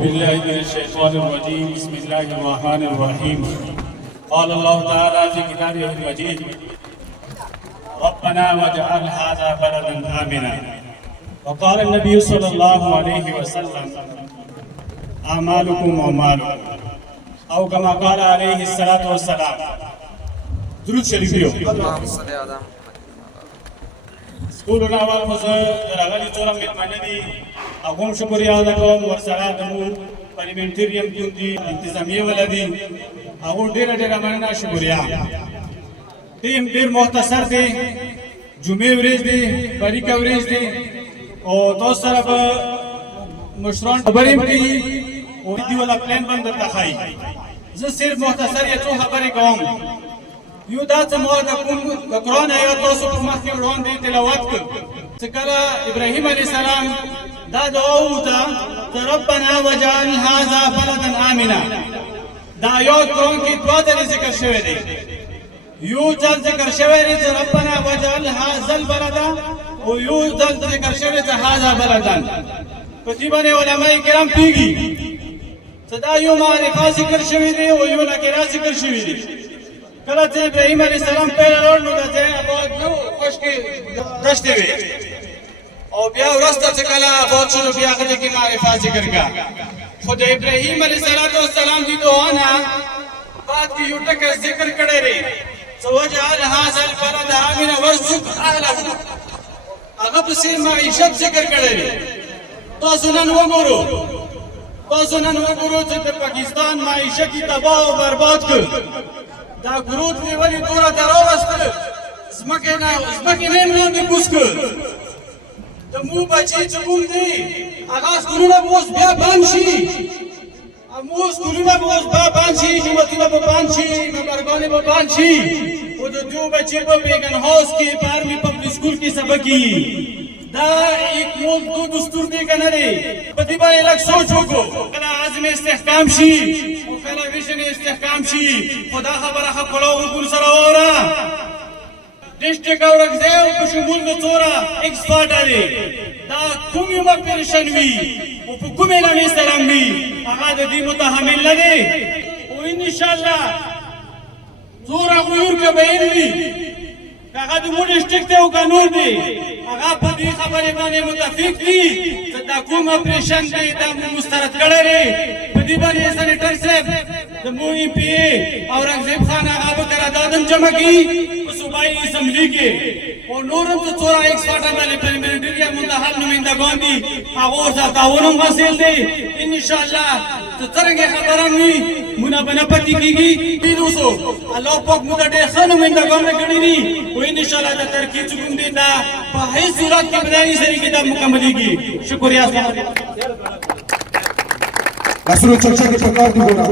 بالله من الشيطان الرجيم بسم الله الرحمن الرحيم قال الله تعالى في كتابه المجيد ربنا واجعل هذا بلدا آمنا وقال النبي صلى الله عليه وسلم أعمالكم أعمالكم أو كما قال عليه الصلاة والسلام درود شریف یو اللهم صل على سکولونه اول خو زه د راغلي ټوله مېلمانه دي هغه هم شکریا ادا کوم ورسره زموږ پارلمنټریم ټیم دي انتظامیه والا دي هغه ډېره مننه شکریا ټیم ډېر مختصر دی جمعې ورځ دی باریکه ورځ دی او تاسو سره به مشران خبرې کوي او دې والا پلان باندې درته ښایي زه صرف مختصر یې څو خبرې کوم یو دا څه ما د کوم د قرآن آیات تاسو په مخکې وړاندې تلاوت کړ چې کله ابراهیم علیه السلام دا دعا وکړه چې ربنا واجعل هذا بلدا آمنا دا آیات قرآن کې دوه ځلې ذکر شوی دی یو ځل ذکر شوی دی چې ربنا واجعل هذا البلد او یو ځل ذکر شوی دی هذا بلدا په دې باندې علماء کرام پیږي چې دا یو معرفه ذکر شوی دی او یو نکره ذکر شوی دی کله چې ابراهیم علیه السلام پیل وړ نو د ځای آباد نو خشکې دشتې وې او بیا وروسته چې کله آباد شو نو بیا هغه کې معرفه ذکر کړه خو د ابراهیم علیه السلام دی دعا نه بعد کې یو ټکی ذکر کړی دی چې واجعل هذا البلد آمنا وارزق اهله هغه پسې معیشت ذکر کړی دی تاسو نن وګورو چې د پاکستان معیشت تباہ او برباد کړ دا ګروت می ولی دوره دراوسته زمکه نه ملاندې کوس کړ د مو بچی چې کوم دی هغه سکولونه به اوس بیا بند شي جوماتونه به بند شي مبرګانې به بند شي خو د دوی بچی په بیګن هاوس کې په آرمي پبلک سکول کې سبق کیي دا ایک ملک دو دستور دی که نه دی په دې باندې لږ سوچ وکړو کله عزم استحکام شي او کله ویژن استحکام شي خو دا خبره ښه کړو ورکول سره واوره ډسټرک او رګځای په شمول د څوره ایکسپارټ دی دا کوم یو اپریشن وي او په کوم اعلان سلام وي هغه د دې متحمل نه دی او ان شاء الله څوره غویر کې به وي هغه د مو ډسټرک ته او قانون دی هغه په دې خبرې باندې متفق دي چې دا کوم اپریشن دی دا مسترد کړی دی په دې باندې سېنیټر صاحب د مو ای پی ای او رنګزیب خان هغه به قراردادم جمع کړي په صوبایي اسمبلي کې او نور هم څه څوره ایکسپارټان باندې پارلمنټري منتخب نمایندګان دي هغو ورسره تعاون هم حاصل دی انشاءالله چې څرنګه خبره وي مونه به نه پاتې کېږي دوستو الله پاک موږ ته ډېر ښه نمایندګان راکړي دي او انشاءالله د ترقي چې کوم دی دا په هیڅ صورت کې به دغې سره کې دا مکملېږي شکریه لاسونه چرچا کې پکار دي ګوره